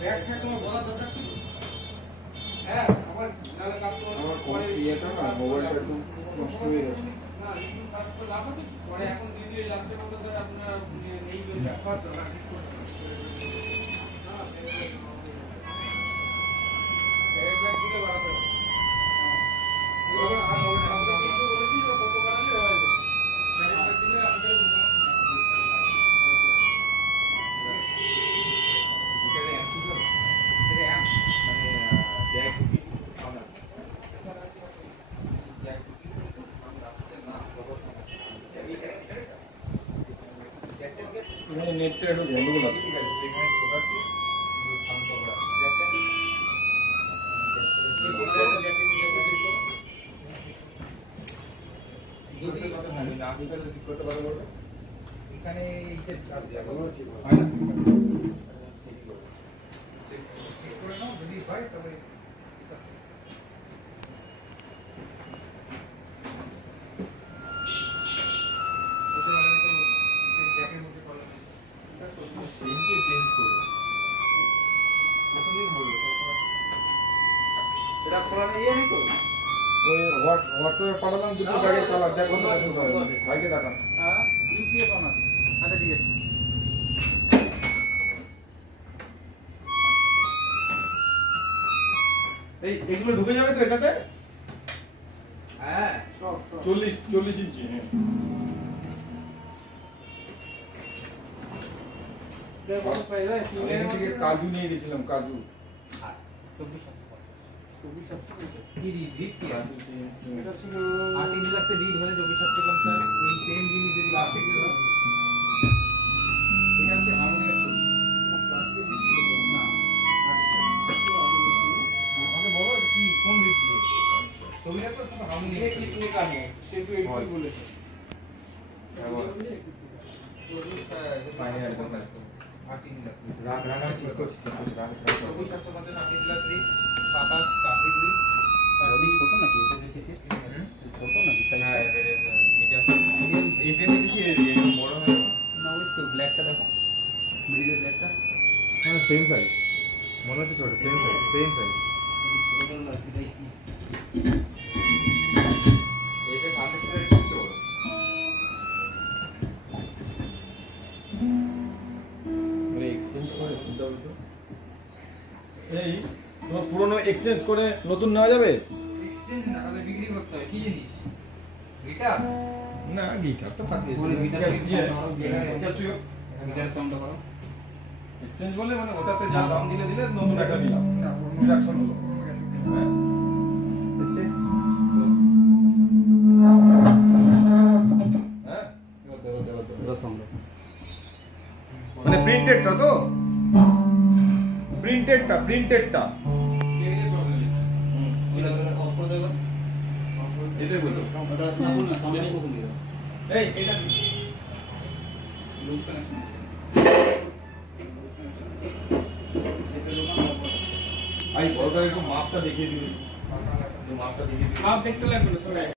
Bag ফ্যাগ তোমার বলা দরকার ছিল। হ্যাঁ আমার নালে কাস্টমার আমার পরে ইয়েটা না মোবাইলটা একদম নষ্ট হয়ে গেছে। না রিভিউ কাজ তো লাভ আছে পরে এখন দিদি লাস্টে বলতে স্যার আপনারা নেই হয়ে যায় কত না ঠিক করতে হ্যাঁ এই ব্যাগ দিতে বাড়াতে হবে। এবার আর আমরা কিছু বলেছি যে কত বাড়ালে হয়ে যাবে। তাহলে ব্যাগ দিলে আমাদের নেটটা একটু গন্ডগোল আছে সেখানে ঢোকাচ্ছি শান্ত করা যদি আমি না দিতে ঠিক করতে পারবো এখানে এইটা চার্জ হয় না ঠিক করে নাও যদি হয় তবে এটা খোলা নেই আমি তো ওই হোয়াটসঅ্যাপে পাঠালাম দুটো ব্যাগের কালার দেখো না ভাইকে দেখান হ্যাঁ ইউপিএ কোন আছে আচ্ছা ঠিক আছে এই এগুলো ঢুকে যাবে তো এটাতে হ্যাঁ সব 40 ইঞ্চি হ্যাঁ দেখো পাইলে থেকে কাজু নিয়ে গেছিলাম কাজু 24 কি রিড কি আছে এটা ছিল 8 লাখ রিড হলে 2450 এই সেম জিনিস যদি লাস্টে গিয়ে এটাতে হারমোনিয়াম চলবে না প্লাস্টিক রিড ছিল না আমাকে বলো কি কোন রিড দিয়ে ছবিটা তো হারমোনিয়াম ক্লিক নিয়ে কাজ নেই সে তো এইটাই বলেছে ফাইনাল কথা রাখ ঠিক করছি 2450 8 লাখ রিড 27 কাঠি রিড রবি ছোট নাকি এটা যে ফিসির ছোট নাকি সাইজটা মিডিয়াম এইটা দেখি বড় হয় না ওই তো ব্ল্যাকটা দেখো মিডিলের ব্ল্যাকটা হ্যাঁ সেম সাইজ মনে হচ্ছে ছোট সেম সাইজ ছোট না আছে তাই কি এইটা ট্রানজিস্টর একটু বড় মানে এক্সচেঞ্জ করে শুনতে হবে তো এই তোমার পুরনো এক্সচেঞ্জ করে নতুন নেওয়া যাবে এক্সচেঞ্জ না তাহলে বিক্রি করতে হয় কি জিনিস গিটার না গিটার তো পাতি আছে গিটার সাউন্ড করো এক্সচেঞ্জ বলে মানে ওটাতে যা দাম দিলে নতুন একটা নিলাম না রিডাকশন হলো হ্যাঁ এসে হ্যাঁ দেও সাউন্ড মানে প্রিন্টেডটা তো প্রিন্টেডটা এটাই বলছো ওটা না বল না সামনে কখন দিও এই এটা লুজ কানেকশন সেটা লোনা আই বড়টা একটু মাপটা দেখিয়ে দিবি মাপ দেখতে লাগবে না সবাই